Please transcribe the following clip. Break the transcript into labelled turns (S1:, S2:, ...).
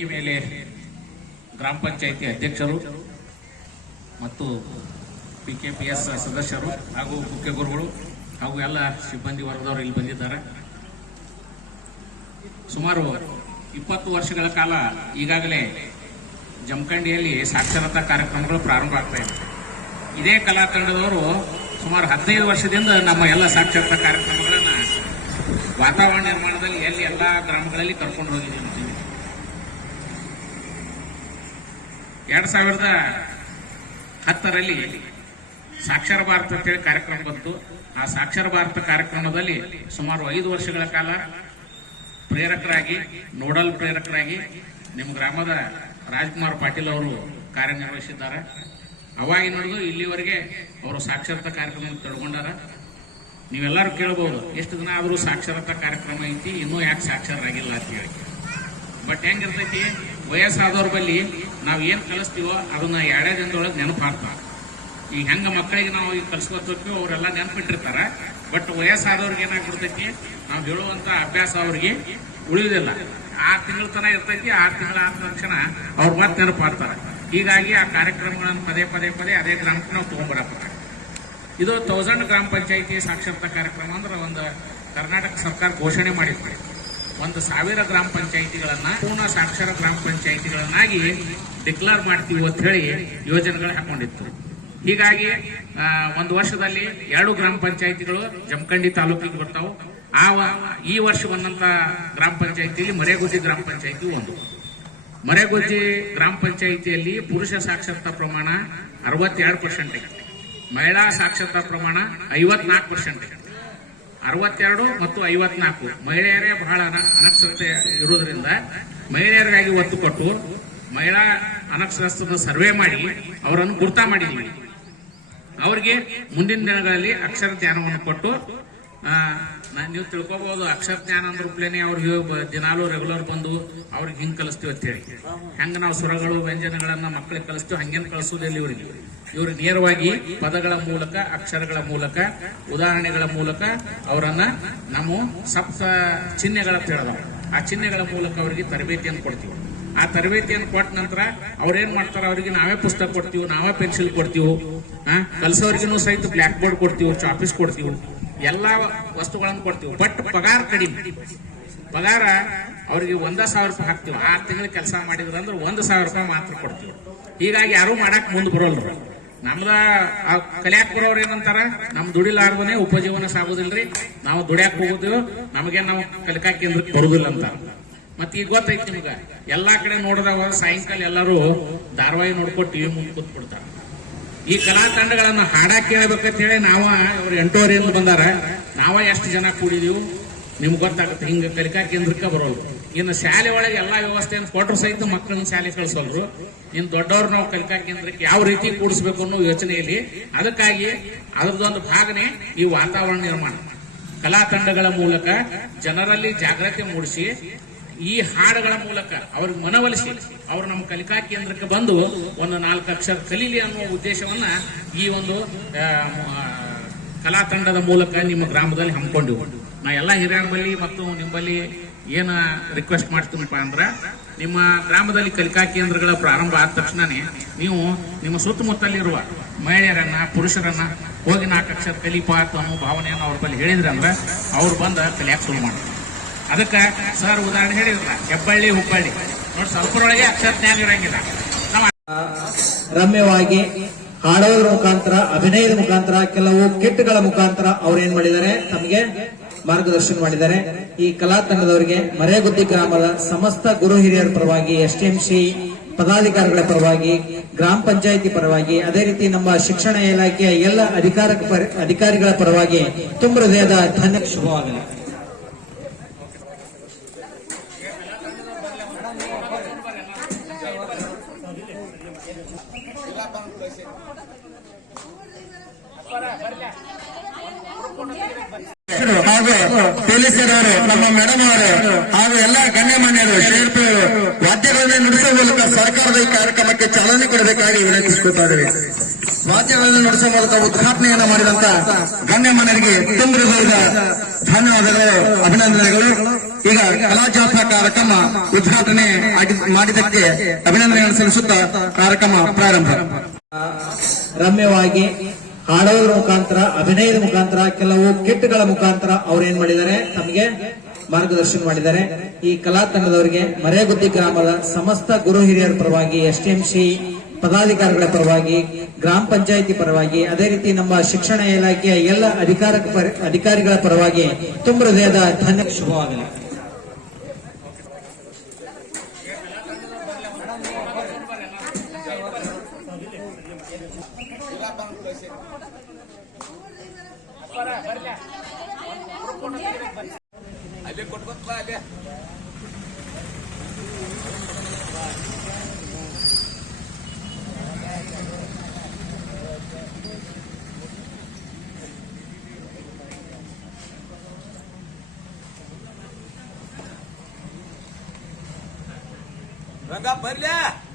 S1: ಈ ಮೇಲೆ ಗ್ರಾಮ ಪಂಚಾಯಿತಿ ಅಧ್ಯಕ್ಷರು ಮತ್ತು ಪಿ ಕೆ ಪಿ ಎಸ್ ಸದಸ್ಯರು ಹಾಗೂ ಮುಖ್ಯ ಗುರುಗಳು ಹಾಗೂ ಎಲ್ಲ ಸಿಬ್ಬಂದಿ ವರ್ಗದವರು ಇಲ್ಲಿ ಬಂದಿದ್ದಾರೆ. ಸುಮಾರು ಇಪ್ಪತ್ತು ವರ್ಷಗಳ ಕಾಲ ಈಗಾಗಲೇ ಜಮಖಂಡಿಯಲ್ಲಿ ಸಾಕ್ಷರತಾ ಕಾರ್ಯಕ್ರಮಗಳು ಪ್ರಾರಂಭ ಆಗ್ತಾ ಇದೆ. ಇದೇ ಕಲಾ ತಂಡದವರು ಸುಮಾರು ಹದಿನೈದು ವರ್ಷದಿಂದ ನಮ್ಮ ಎಲ್ಲ ಸಾಕ್ಷರತಾ ಕಾರ್ಯಕ್ರಮಗಳನ್ನು ವಾತಾವರಣ ನಿರ್ಮಾಣದಲ್ಲಿ ಎಲ್ಲಿ ಎಲ್ಲ ಗ್ರಾಮಗಳಲ್ಲಿ ಕರ್ಕೊಂಡು ಹೋಗಿದ್ದೀವಿ ಎರಡ್ ಸಾವಿರದ ಹತ್ತರಲ್ಲಿ ಸಾಕ್ಷರ ಭಾರತ ಅಂತೇಳಿ ಕಾರ್ಯಕ್ರಮ ಬಂತು. ಆ ಸಾಕ್ಷರ ಭಾರತ ಕಾರ್ಯಕ್ರಮದಲ್ಲಿ ಸುಮಾರು ಐದು ವರ್ಷಗಳ ಕಾಲ ಪ್ರೇರಕರಾಗಿ, ನೋಡಲ್ ಪ್ರೇರಕರಾಗಿ ನಿಮ್ಮ ಗ್ರಾಮದ ರಾಜ್ಕುಮಾರ್ ಪಾಟೀಲ್ ಅವರು ಕಾರ್ಯನಿರ್ವಹಿಸಿದ್ದಾರೆ. ಅವಾಗಿ ನಡೆದು ಇಲ್ಲಿವರೆಗೆ ಅವರು ಸಾಕ್ಷರತಾ ಕಾರ್ಯಕ್ರಮ ತಡ್ಕೊಂಡಾರ. ನೀವೆಲ್ಲರೂ ಕೇಳಬಹುದು ಎಷ್ಟು ದಿನ ಆದರೂ ಸಾಕ್ಷರತಾ ಕಾರ್ಯಕ್ರಮ ಐತಿ, ಇನ್ನೂ ಯಾಕೆ ಸಾಕ್ಷರರಾಗಿಲ್ಲ ಅಂತ ಹೇಳಿ. ಬಟ್ ಹೆಂಗಿರ್ತೈತಿ? ವಯಸ್ಸಾದವ್ರ ಬಲ್ಲಿ ನಾವು ಏನು ಕಲಿಸ್ತೀವೋ ಅದನ್ನ ಎರಡೇ ದಿನದೊಳಗೆ ನೆನಪು ಹಾಕ್ತಾವ ಈಗ ಹೆಂಗ ಮಕ್ಕಳಿಗೆ ನಾವು ಈಗ ಕಲಿಸ್ಕೊತೀವಿ ಅವರೆಲ್ಲ ನೆನಪಿಟ್ಟಿರ್ತಾರ. ಬಟ್ ವಯಸ್ಸಾದವ್ರಿಗೆ ಏನಾಗ್ಬಿಡ್ತೈತಿ, ನಾವು ಹೇಳುವಂತ ಅಭ್ಯಾಸ ಅವ್ರಿಗೆ ಉಳಿಯೋದಿಲ್ಲ. ಆರು ತಿಂಗಳ ತನ ಇರ್ತೈತಿ, ಆರು ತಿಂಗಳ ಆದ ತಕ್ಷಣ ಅವ್ರು ಮತ್ತೆ ನೆನಪು ಮಾಡ್ತಾರ ಹೀಗಾಗಿ ಆ ಕಾರ್ಯಕ್ರಮಗಳನ್ನು ಪದೇ ಪದೇ ಪದೇ ಅದೇ ಗ್ರಾಮಕ್ಕೆ ನಾವು ತಗೊಂಡ್ಬಿಡಪ್ಪ ಇದು ತೌಸಂಡ್ ಗ್ರಾಮ ಪಂಚಾಯಿತಿ ಸಾಕ್ಷರತಾ ಕಾರ್ಯಕ್ರಮ ಅಂದ್ರೆ ಒಂದು ಕರ್ನಾಟಕ ಸರ್ಕಾರ ಘೋಷಣೆ ಮಾಡಿತ್ತು ಒಂದು ಸಾವಿರ ಗ್ರಾಮ ಪಂಚಾಯಿತಿಗಳನ್ನ, ಪೂರ್ಣ ಸಾಕ್ಷರ ಗ್ರಾಮ ಪಂಚಾಯಿತಿಗಳನ್ನಾಗಿ ಡಿಕ್ಲೇರ್ ಮಾಡ್ತೀವಿ ಅಂತ ಹೇಳಿ ಯೋಜನೆಗಳು ಹಾಕೊಂಡಿತ್ತು. ಹೀಗಾಗಿ ಒಂದು ವರ್ಷದಲ್ಲಿ ಎರಡು ಗ್ರಾಮ ಪಂಚಾಯಿತಿಗಳು ಜಮಖಂಡಿ ತಾಲೂಕಿಗೆ ಬರ್ತಾವು. ಆ ಈ ವರ್ಷ ಬಂದಂತ ಗ್ರಾಮ ಪಂಚಾಯಿತಿಯಲ್ಲಿ ಮರೇಗುದ್ದಿ ಗ್ರಾಮ ಪಂಚಾಯಿತಿ ಒಂದು. ಮರೆಗುಜ್ಜಿ ಗ್ರಾಮ ಪಂಚಾಯಿತಿಯಲ್ಲಿ ಪುರುಷ ಸಾಕ್ಷರತಾ ಪ್ರಮಾಣ ಅರವತ್ತೆರಡು ಪರ್ಸೆಂಟ್ ಮಹಿಳಾ ಸಾಕ್ಷರತಾ ಪ್ರಮಾಣ ಐವತ್ನಾಲ್ಕು ಪರ್ಸೆಂಟ್ ಅರವತ್ತೆರಡು ಮತ್ತು ಐವತ್ನಾಲ್ಕು. ಮಹಿಳೆಯರೇ ಬಹಳ ಅನ- ಅನಕ್ಷರತೆ ಇರುವುದರಿಂದ ಮಹಿಳೆಯರಿಗಾಗಿ ಒತ್ತು ಕೊಟ್ಟು ಮಹಿಳಾ ಅನಕ್ಷರಸ್ಥರನ್ನು ಸರ್ವೆ ಮಾಡಿ ಅವರನ್ನು ಗುರ್ತಾ ಮಾಡಿದ್ದೀವಿ. ಅವರಿಗೆ ಮುಂದಿನ ದಿನಗಳಲ್ಲಿ ಅಕ್ಷರ ಧ್ಯಾನವನ್ನು ಕೊಟ್ಟು ಆ, ನಾ- ನೀವು ತಿಳ್ಕೊಬಹುದು ಅಕ್ಷರ ಜ್ಞಾನ ಅಂದ್ರೂಪ್ಲೇನೆ ಅವ್ರಿಗೆ ದಿನಾಲು ರೆಗ್ಯುಲರ್ ಬಂದು ಅವ್ರಿಗೆ ಹಿಂಗ್ ಕಲಿಸ್ತೀವಿ ಅಂತ ಹೇಳಿ. ಹೆಂಗ ನಾವು ಸ್ವರಗಳು ವ್ಯಂಜನಗಳನ್ನ ಮಕ್ಕಳಿಗೆ ಕಲಿಸ್ತೀವಿ ಹಂಗೇನ್ ಕಲಿಸೋದಿಲ್ಲ ಇವ್ರಿಗೆ. ಇವ್ರಿಗೆ ನೇರವಾಗಿ ಪದಗಳ ಮೂಲಕ ಅಕ್ಷರಗಳ ಮೂಲಕ ಉದಾಹರಣೆಗಳ ಮೂಲಕ ಅವರನ್ನ ನಾವು ಸಪ್ತ ಚಿಹ್ನೆಗಳ ತಿಳಿದ ಆ ಚಿಹ್ನೆಗಳ ಮೂಲಕ ಅವರಿಗೆ ತರಬೇತಿಯನ್ನು ಕೊಡ್ತೀವಿ. ಆ ತರಬೇತಿಯನ್ನು ಕೊಟ್ಟ ನಂತರ ಅವ್ರೇನ್ ಮಾಡ್ತಾರ ಅವರಿಗೆ ನಾವೇ ಪುಸ್ತಕ ಕೊಡ್ತೀವಿ ನಾವೇ ಪೆನ್ಸಿಲ್ ಕೊಡ್ತೀವಿ ಕಲ್ಸೋರ್ಗಿನೂ ಸಹಿತ ಬ್ಲಾಕ್ ಬೋರ್ಡ್ ಕೊಡ್ತೀವಿ ಚಾಪೀಸ್ ಕೊಡ್ತೀವಿ. ಎಲ್ಲಾ ವಸ್ತುಗಳನ್ನು ಕೊಡ್ತೀವಿ. ಬಟ್ ಪಗಾರ ಕಡಿಮೆ. ಪಗಾರ ಅವ್ರಿಗೆ ಒಂದ ಸಾವಿರ ರೂಪಾಯಿ ಹಾಕ್ತೀವಿ. ಆರು ತಿಂಗಳ ಕೆಲಸ ಮಾಡಿದ್ರ ಅಂದ್ರೆ ಒಂದ್ ಸಾವಿರ ರೂಪಾಯಿ ಮಾತ್ರ ಕೊಡ್ತೀವಿ. ಹೀಗಾಗಿ ಯಾರು ಮಾಡಕ್ ಮುಂದ್ ಬರೋಲ್ರಿ ನಮ್ದ ಕಲ್ಯಾಕ್ ಬರೋರು ಏನಂತಾರ, ನಮ್ ದುಡಿಲಾರ್ದನೆ ಉಪಜೀವನ ಸಾಗೋದಿಲ್ರಿ. ನಾವು ದುಡ್ಯಾಕ್ ಹೋಗುದಿವ್ ನಮಗೆ ನಾವು ಕಲಿಕಾ ಕೇಂದ್ರಕ್ಕೆ ಬರುದಿಲ್ಲ ಅಂತ. ಮತ್ತೆ ಈಗ ಗೊತ್ತೈತಿ ನಿಮ್ಗ, ಎಲ್ಲಾ ಕಡೆ ನೋಡಿದಾಗ ಸಾಯಂಕಾಲ ಎಲ್ಲರೂ ಧಾರಾವಾಹಿ ನೋಡ್ಕೊಂಡು ಟಿವಿ ಮುಂದೆ ಕೂತ್ಬಿಡ್ತಾರ. ಈ ಕಲಾ ತಂಡಗಳನ್ನು ಹಾಡ ಕೇಳಬೇಕಂತ ಹೇಳಿ ನಾವ ಅವ್ರು ಎಂಟೂವರೆಯಿಂದ ಬಂದಾರ. ನಾವ ಎಷ್ಟು ಜನ ಕೂಡಿದೀವಿ? ನಿಮ್ಗೆ ಗೊತ್ತಾಗುತ್ತೆ, ಹಿಂಗ ಕಲಿಕಾ ಕೇಂದ್ರಕ್ಕೆ ಬರೋಲ್ರು ಇನ್ನು ಶಾಲೆ ಒಳಗೆ ಎಲ್ಲಾ ವ್ಯವಸ್ಥೆಯನ್ನು ಕೊಟ್ಟರು ಸಹಿತ ಮಕ್ಕಳನ್ನ ಶಾಲೆ ಕಳಿಸೋಲ್ರು. ಇನ್ನು ದೊಡ್ಡವ್ರು ನಾವು ಕಲಿಕಾ ಕೇಂದ್ರಕ್ಕೆ ಯಾವ ರೀತಿ ಕೂಡಿಸ್ಬೇಕು ಅನ್ನೋ ಯೋಚನೆಯಲ್ಲಿ ಅದಕ್ಕಾಗಿ ಅದ್ರದ್ದೊಂದು ಭಾಗನೇ ಈ ವಾತಾವರಣ ನಿರ್ಮಾಣ. ಕಲಾ ತಂಡಗಳ ಮೂಲಕ ಜನರಲ್ಲಿ ಜಾಗೃತಿ ಮೂಡಿಸಿ ಈ ಹಾಡುಗಳ ಮೂಲಕ ಅವ್ರಿಗೆ ಮನವೊಲಿಸಿ, ಅವರು ನಮ್ಮ ಕಲಿಕಾ ಕೇಂದ್ರಕ್ಕೆ ಬಂದು ಒಂದು ನಾಲ್ಕು ಅಕ್ಷರ ಕಲೀಲಿ ಅನ್ನುವ ಉದ್ದೇಶವನ್ನ ಈ ಒಂದು ಕಲಾ ತಂಡದ ಮೂಲಕ ನಿಮ್ಮ ಗ್ರಾಮದಲ್ಲಿ ಹಮ್ಮಿಕೊಂಡಿವು. ನಾ ಎಲ್ಲ ಹಿರಿಯರ ಮತ್ತು ನಿಮ್ಮಲ್ಲಿ ಏನ ರಿಕ್ವೆಸ್ಟ್ ಮಾಡ್ತೀನಪ್ಪ ಅಂದ್ರೆ, ನಿಮ್ಮ ಗ್ರಾಮದಲ್ಲಿ ಕಲಿಕಾ ಕೇಂದ್ರಗಳ ಪ್ರಾರಂಭ ಆದ ತಕ್ಷಣನೇ ನೀವು ನಿಮ್ಮ ಸುತ್ತಮುತ್ತಲಿರುವ ಮಹಿಳೆಯರನ್ನ, ಪುರುಷರನ್ನ ಹೋಗಿ ನಾಲ್ಕು ಅಕ್ಷರ ಕಲಿಪ ಅನ್ನೋ ಭಾವನೆಯನ್ನು ಅವ್ರ ಬಳಿ ಹೇಳಿದ್ರಂದ್ರೆ, ಅವ್ರು ಬಂದ ಕಲಿಯಾಕ ಶುರು ಮಾಡ್ತಾರೆ ಅದಕ್ಕೆ ಸರ್ ಉದಾಹರಣೆ ಹೇಳಿದ್ರ ಹೆಬ್ಬಳ್ಳಿ, ಹುಬ್ಬಳ್ಳಿ. ನೋಡಿ ಸ್ವಲ್ಪರೊಳಗೆ ಅಕ್ಷರ ಜ್ಞಾನ ಇರಂಗಿಲ್ಲ.
S2: ರಮ್ಯವಾಗಿ ಹಾಡೋದ್ರ ಮುಖಾಂತರ, ಅಭಿನಯದ ಮುಖಾಂತರ, ಕೆಲವು ಕಿಟ್ಗಳ ಮುಖಾಂತರ ಅವ್ರು ಏನ್ ಮಾಡಿದ್ದಾರೆ, ತಮಗೆ ಮಾರ್ಗದರ್ಶನ ಮಾಡಿದ್ದಾರೆ. ಈ ಕಲಾ ತಂಡದವರಿಗೆ ಮರೆಗುದ್ದಿ ಗ್ರಾಮದ ಸಮಸ್ತ ಗುರು ಹಿರಿಯರ ಪರವಾಗಿ ಎಸ್ಟಿಎಂಸಿ ಪದಾಧಿಕಾರಿಗಳ ಪರವಾಗಿ, ಗ್ರಾಮ ಪಂಚಾಯಿತಿ ಪರವಾಗಿ, ಅದೇ ರೀತಿ ನಮ್ಮ ಶಿಕ್ಷಣ ಇಲಾಖೆಯ ಎಲ್ಲ ಅಧಿಕಾರ ಅಧಿಕಾರಿಗಳ ಪರವಾಗಿ ತುಂಬ ಹೃದಯದ ಧನ್ಯ ಶುಭವಾಗಲಿ.
S3: ಹಾಗೂ ಪೊಲೀಸರವರು, ನಮ್ಮ ಮೇಡಮ್ ಅವರು ಹಾಗೂ ಎಲ್ಲ ಗಣ್ಯಮಾನ್ಯರು ಶಿಲ್ಪಿ ವಾದ್ಯಗಳನ್ನು ನುಡಿಸುವ ಮೂಲಕ ಸರ್ಕಾರದ ಈ ಕಾರ್ಯಕ್ರಮಕ್ಕೆ ಚಾಲನೆ ಕೊಡಬೇಕಾಗಿ ವಿನಂತಿಸಿಕೊಳ್ತಾ ಇದ್ದೇವೆ. ವಾದ್ಯಗಳನ್ನು ನುಡಿಸುವ ಮೂಲಕ ಉದ್ಘಾಟನೆಯನ್ನು ಮಾಡಿದಂತ ಗಣ್ಯಮಾನ್ಯರಿಗೆ ಹೃದಯದ ಧನ್ಯವಾದಗಳು, ಅಭಿನಂದನೆಗಳು. ಈಗ ಕಲಾ ಜಾಥಾ ಕಾರ್ಯಕ್ರಮ ಉದ್ಘಾಟನೆ ಮಾಡಿದಕ್ಕೆ ಅಭಿನಂದನೆಗಳನ್ನು ಸಲ್ಲಿಸುತ್ತಾ ಕಾರ್ಯಕ್ರಮ ಪ್ರಾರಂಭ.
S2: ರಮ್ಯವಾಗಿ ಹಾಡೋದ್ರ ಮುಖಾಂತರ ಅಭಿನಯದ ಮುಖಾಂತರ ಕೆಲವು ಕಿಟ್ಗಳ ಮುಖಾಂತರ ಅವ್ರು ಏನ್ ಮಾಡಿದ್ದಾರೆ? ತಮಗೆ ಮಾರ್ಗದರ್ಶನ ಮಾಡಿದ್ದಾರೆ. ಈ ಕಲಾ ತಂಡದವರಿಗೆ ಮರೇಗುದ್ದಿ ಗ್ರಾಮದ ಸಮಸ್ತ ಗುರು ಹಿರಿಯರ ಪರವಾಗಿ ಎಸ್ ಸಿ ಪದಾಧಿಕಾರಿಗಳ ಪರವಾಗಿ ಗ್ರಾಮ ಪಂಚಾಯಿತಿ ಪರವಾಗಿ ಅದೇ ರೀತಿ ನಮ್ಮ ಶಿಕ್ಷಣ ಇಲಾಖೆಯ ಎಲ್ಲ ಅಧಿಕಾರ ಅಧಿಕಾರಿಗಳ ಪರವಾಗಿ ತುಂಬ ಹೃದಯದ ಧನ್ಯ ಶುಭವಾಗಲಿ.
S4: ಅಲ್ಲಿ ಕೊಟ್ಕೊತ್ ಬಾ ಅಲ್ಲೇ Thank you. રંગા ભરી લે.